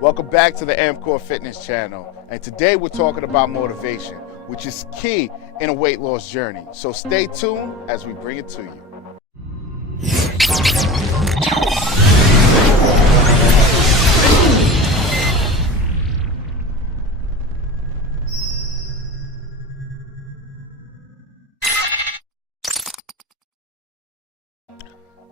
Welcome back to the AMCore Fitness Channel, and today we're talking about motivation, which is key in a weight loss journey. So stay tuned as we bring it to you.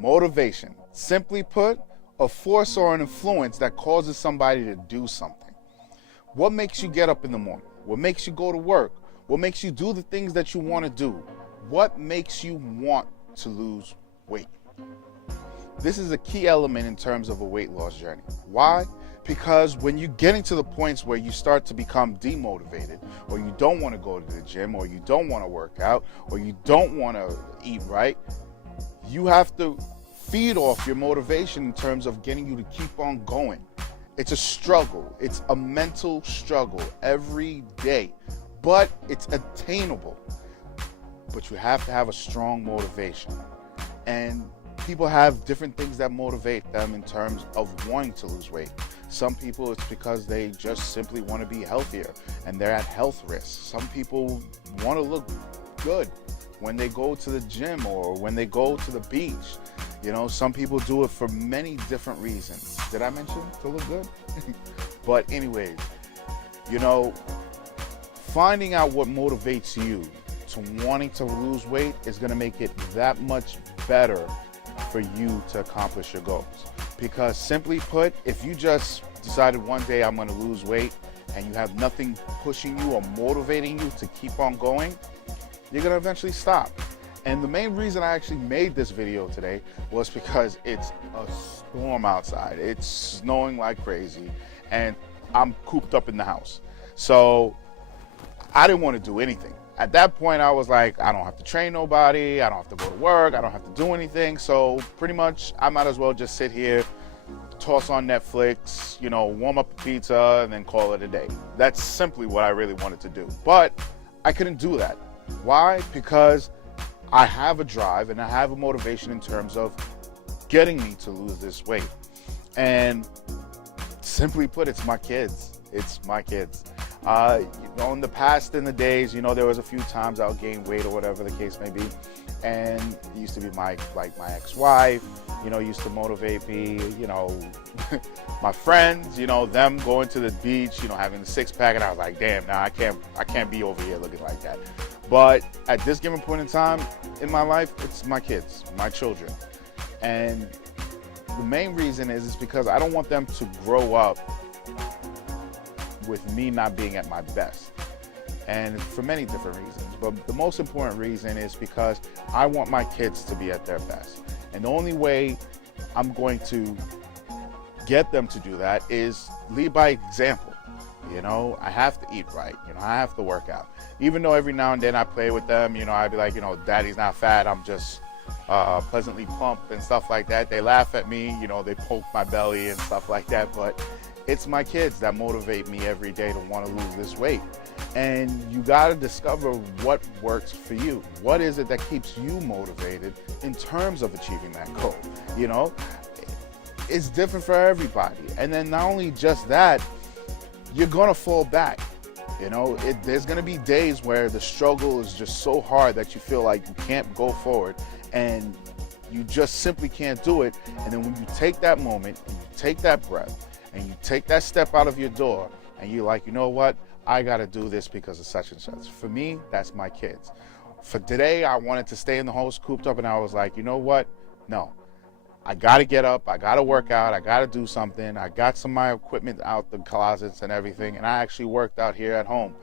Motivation, simply put, a force or an influence that causes somebody to do something. What makes you get up in the morning? What makes you go to work? What makes you do the things that you want to do? What makes you want to lose weight? This is a key element in terms of a weight loss journey. Why? Because when you're getting to the points where you start to become demotivated, or you don't want to go to the gym, or you don't want to work out, or you don't want to eat right, you have to feed off your motivation in terms of getting you to keep on going. It's a struggle. It's a mental struggle every day, but it's attainable. But you have to have a strong motivation. And people have different things that motivate them in terms of wanting to lose weight. Some people, it's because they just simply want to be healthier and they're at health risk. Some people want to look good when they go to the gym or when they go to the beach. You know, some people do it for many different reasons. Did I mention to look good? But anyways, you know, finding out what motivates you to wanting to lose weight is going to make it that much better for you to accomplish your goals. Because simply put, if you just decided one day I'm going to lose weight and you have nothing pushing you or motivating you to keep on going, you're going to eventually stop. And the main reason I actually made this video today was because it's a storm outside. It's snowing like crazy and I'm cooped up in the house. So I didn't want to do anything. At that point, I was like, I don't have to train nobody. I don't have to go to work. I don't have to do anything. So pretty much I might as well just sit here, toss on Netflix, you know, warm up a pizza and then call it a day. That's simply what I really wanted to do. But I couldn't do that. Why? Because I have a drive and I have a motivation in terms of getting me to lose this weight. And simply put, it's my kids. It's my kids. You know, in the past, in the days, you know, there was a few times I'll gain weight or whatever the case may be. And it used to be my ex-wife, you know, used to motivate me, you know, my friends, you know, them going to the beach, you know, having the six-pack, and I was like, damn, nah, I can't be over here looking like that. But at this given point in time in my life, it's my kids, my children. And the main reason is because I don't want them to grow up with me not being at my best. And for many different reasons. But the most important reason is because I want my kids to be at their best. And the only way I'm going to get them to do that is lead by example. You know, I have to eat right. You know, I have to work out. Even though every now and then I play with them, you know, I'd be like, you know, daddy's not fat, I'm just pleasantly plump and stuff like that. They laugh at me, you know, they poke my belly and stuff like that. But it's my kids that motivate me every day to want to lose this weight. And you got to discover what works for you. What is it that keeps you motivated in terms of achieving that goal? You know, it's different for everybody. And then not only just that, you're gonna fall back. You know, there's gonna be days where the struggle is just so hard that you feel like you can't go forward and you just simply can't do it. And then when you take that moment and you take that breath and you take that step out of your door and you're like, you know what, I gotta do this because of such and such. For me, that's my kids. For today, I wanted to stay in the house cooped up, and I was like, you know what, no. I gotta get up, I gotta work out, I gotta do something. I got some of my equipment out the closets and everything, and I actually worked out here at home.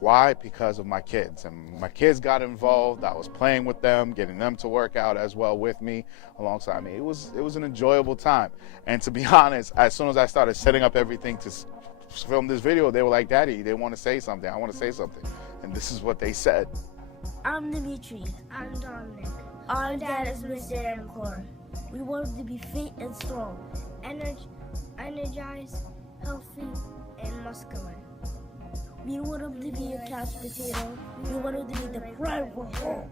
Why? Because of my kids. And my kids got involved. I was playing with them, getting them to work out as well with me, alongside me. It was an enjoyable time. And to be honest, as soon as I started setting up everything to film this video, they were like, Daddy, they want to say something. I want to say something. And this is what they said. I'm Dimitri. I'm Dominic. Our dad is Mr. AMCore. We wanted to be fit and strong, Energized, healthy, and muscular. We wanted to be a couch potato. We wanted to be the pride of our home.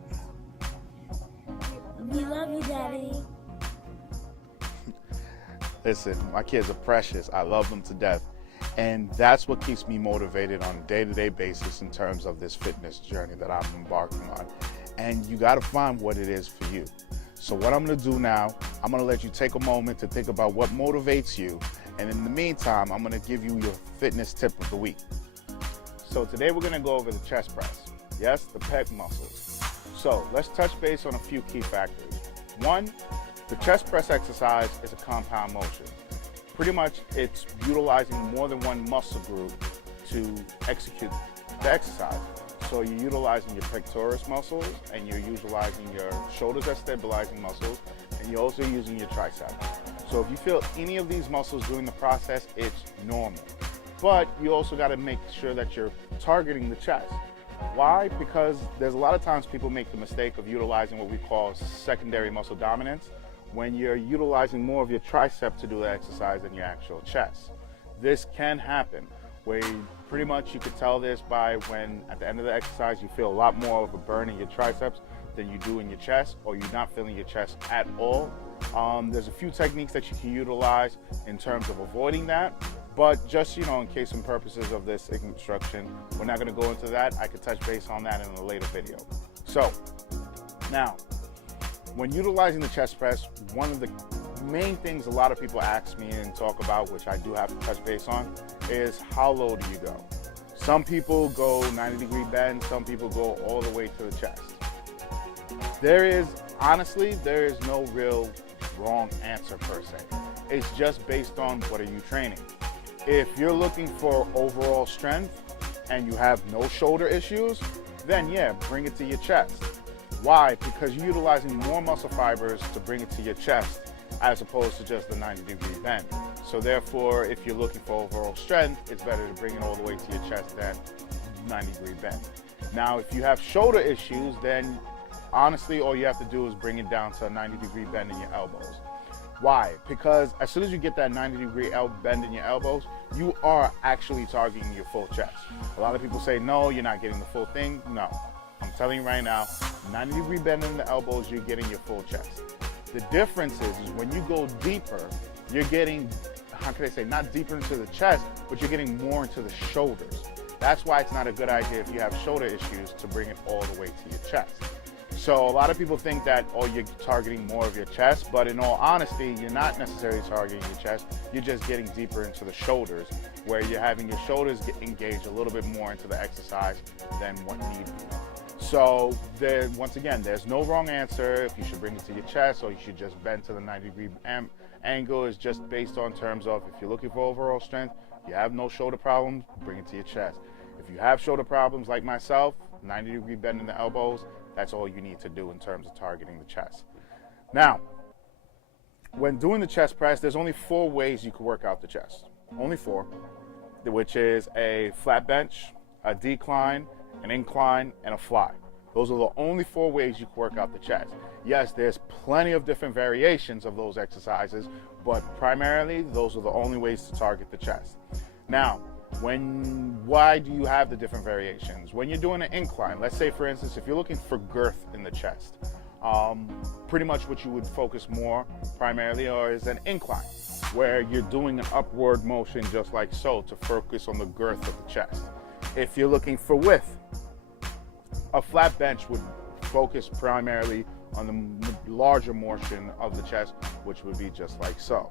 We love you, Daddy. Listen, my kids are precious. I love them to death. And that's what keeps me motivated on a day-to-day basis in terms of this fitness journey that I'm embarking on. And you got to find what it is for you. So what I'm going to do now, I'm going to let you take a moment to think about what motivates you. And in the meantime, I'm going to give you your fitness tip of the week. So today we're going to go over the chest press. Yes, the pec muscles. So let's touch base on a few key factors. One, the chest press exercise is a compound motion. Pretty much it's utilizing more than one muscle group to execute the exercise. So you're utilizing your pectoris muscles, and you're utilizing your shoulders as stabilizing muscles, and you're also using your triceps. So if you feel any of these muscles during the process, it's normal. But you also got to make sure that you're targeting the chest. Why? Because there's a lot of times people make the mistake of utilizing what we call secondary muscle dominance, when you're utilizing more of your tricep to do the exercise than your actual chest. This can happen, where pretty much you could tell this by when at the end of the exercise you feel a lot more of a burn in your triceps than you do in your chest, or you're not feeling your chest at all. There's a few techniques that you can utilize in terms of avoiding that, but just, in case and purposes of this instruction, we're not going to go into that. I could touch base on that in a later video. So now, when utilizing the chest press, one of the main things a lot of people ask me and talk about, which I do have to touch base on, is how low do you go? Some people go 90-degree bend, some people go all the way to the chest. There is no real wrong answer per se. It's just based on what are you training. If you're looking for overall strength and you have no shoulder issues, then yeah, bring it to your chest. Why? Because you're utilizing more muscle fibers to bring it to your chest as opposed to just the 90-degree bend. So therefore, if you're looking for overall strength, it's better to bring it all the way to your chest than 90-degree bend. Now, if you have shoulder issues, then honestly, all you have to do is bring it down to a 90-degree bend in your elbows. Why? Because as soon as you get that 90-degree bend in your elbows, you are actually targeting your full chest. A lot of people say, no, you're not getting the full thing. No, I'm telling you right now, 90-degree bend in the elbows, you're getting your full chest. The difference is when you go deeper, you're getting, not deeper into the chest, but you're getting more into the shoulders. That's why it's not a good idea if you have shoulder issues to bring it all the way to your chest. So a lot of people think that, you're targeting more of your chest, but in all honesty, you're not necessarily targeting your chest. You're just getting deeper into the shoulders, where you're having your shoulders get engaged a little bit more into the exercise than what need be. So once again, there's no wrong answer if you should bring it to your chest or you should just bend to the 90-degree angle. Is just based on terms of if you're looking for overall strength, you have no shoulder problems, bring it to your chest. If you have shoulder problems like myself, 90-degree bend in the elbows, that's all you need to do in terms of targeting the chest. Now, when doing the chest press, there's only 4 ways you can work out the chest. Only 4, which is a flat bench, a decline, an incline, and a fly. Those are the only 4 ways you can work out the chest. Yes, there's plenty of different variations of those exercises, but primarily those are the only ways to target the chest. Now, why do you have the different variations? When you're doing an incline, let's say for instance, if you're looking for girth in the chest, pretty much what you would focus more primarily is an incline, where you're doing an upward motion just like so to focus on the girth of the chest. If you're looking for width, a flat bench would focus primarily on the larger motion of the chest, which would be just like so.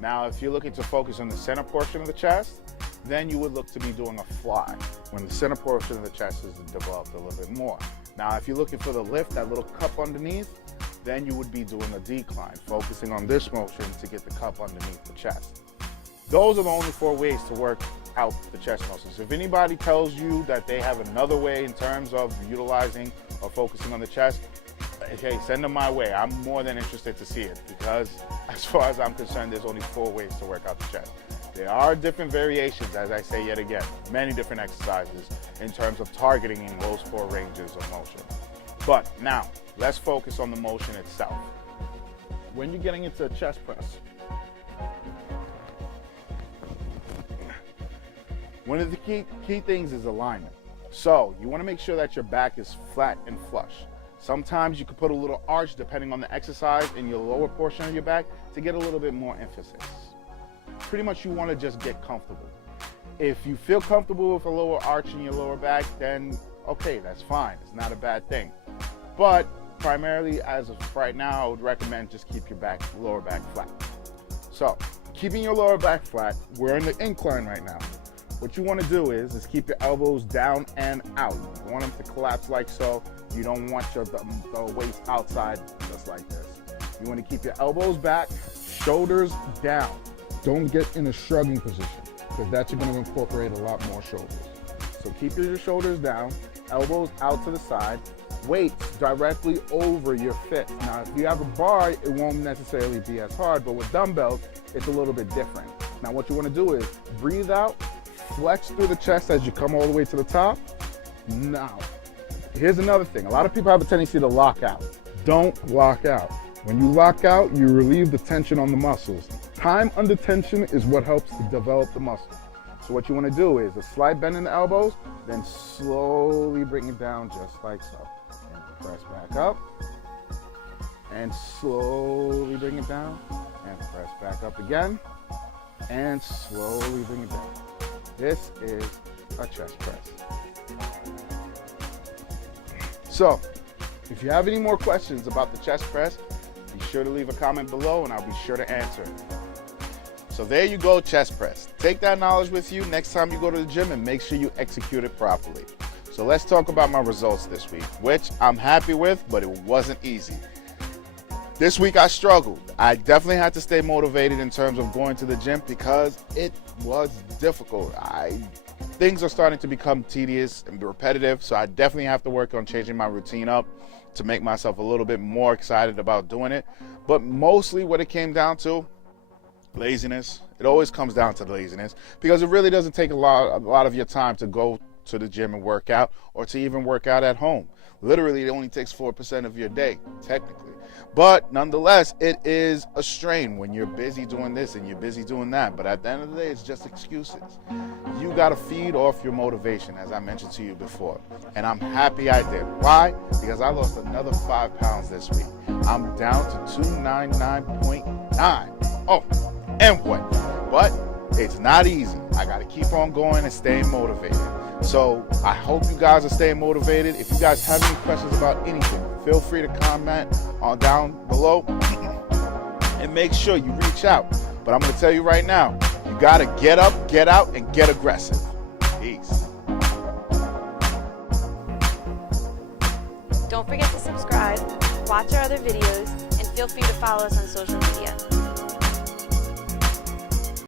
Now, if you're looking to focus on the center portion of the chest, then you would look to be doing a fly, when the center portion of the chest is developed a little bit more. Now, if you're looking for the lift, that little cup underneath, then you would be doing a decline, focusing on this motion to get the cup underneath the chest. Those are the only 4 ways to work out the chest muscles. If anybody tells you that they have another way in terms of utilizing or focusing on the chest, hey, send them my way. I'm more than interested to see it, because as far as I'm concerned, there's only 4 ways to work out the chest. There are different variations, as I say yet again, many different exercises in terms of targeting in those 4 ranges of motion. But now, let's focus on the motion itself. When you're getting into a chest press, one of the key things is alignment. So you want to make sure that your back is flat and flush. Sometimes you could put a little arch depending on the exercise in your lower portion of your back to get a little bit more emphasis. Pretty much you want to just get comfortable. If you feel comfortable with a lower arch in your lower back, then okay, that's fine. It's not a bad thing. But primarily, as of right now, I would recommend just keep your lower back flat. So, keeping your lower back flat, we're in the incline right now. What you want to do is keep your elbows down and out. You want them to collapse like so. You don't want the waist outside just like this. You want to keep your elbows back, shoulders down. Don't get in a shrugging position, because that's going to incorporate a lot more shoulders. So keep your shoulders down, elbows out to the side, weights directly over your fist. Now, if you have a bar, it won't necessarily be as hard, but with dumbbells, it's a little bit different. Now, what you want to do is breathe out, flex through the chest as you come all the way to the top. Now, here's another thing. A lot of people have a tendency to lock out. Don't lock out. When you lock out, you relieve the tension on the muscles. Time under tension is what helps to develop the muscle. So what you want to do is a slight bend in the elbows, then slowly bring it down just like so. And press back up, and slowly bring it down, and press back up again, and slowly bring it down. This is a chest press. So, if you have any more questions about the chest press, be sure to leave a comment below and I'll be sure to answer it. So there you go, chest press. Take that knowledge with you next time you go to the gym and make sure you execute it properly. So let's talk about my results this week, which I'm happy with, but it wasn't easy. This week I struggled. I definitely had to stay motivated in terms of going to the gym because it was difficult. Things are starting to become tedious and repetitive, so I definitely have to work on changing my routine up to make myself a little bit more excited about doing it. But mostly what it came down to, laziness. It always comes down to laziness because it really doesn't take a lot of your time to go to the gym and work out, or to even work out at home. Literally, it only takes 4% of your day, technically. But nonetheless, it is a strain when you're busy doing this and you're busy doing that. But at the end of the day, it's just excuses. You got to feed off your motivation, as I mentioned to you before. And I'm happy I did. Why? Because I lost another 5 pounds this week. I'm down to 299.9. Oh, and what? But it's not easy. I got to keep on going and staying motivated. So I hope you guys are staying motivated. If you guys have any questions about anything, feel free to comment on down below and make sure you reach out. But I'm going to tell you right now, you got to get up, get out, and get aggressive. Peace. Don't forget to subscribe, watch our other videos, and feel free to follow us on social media.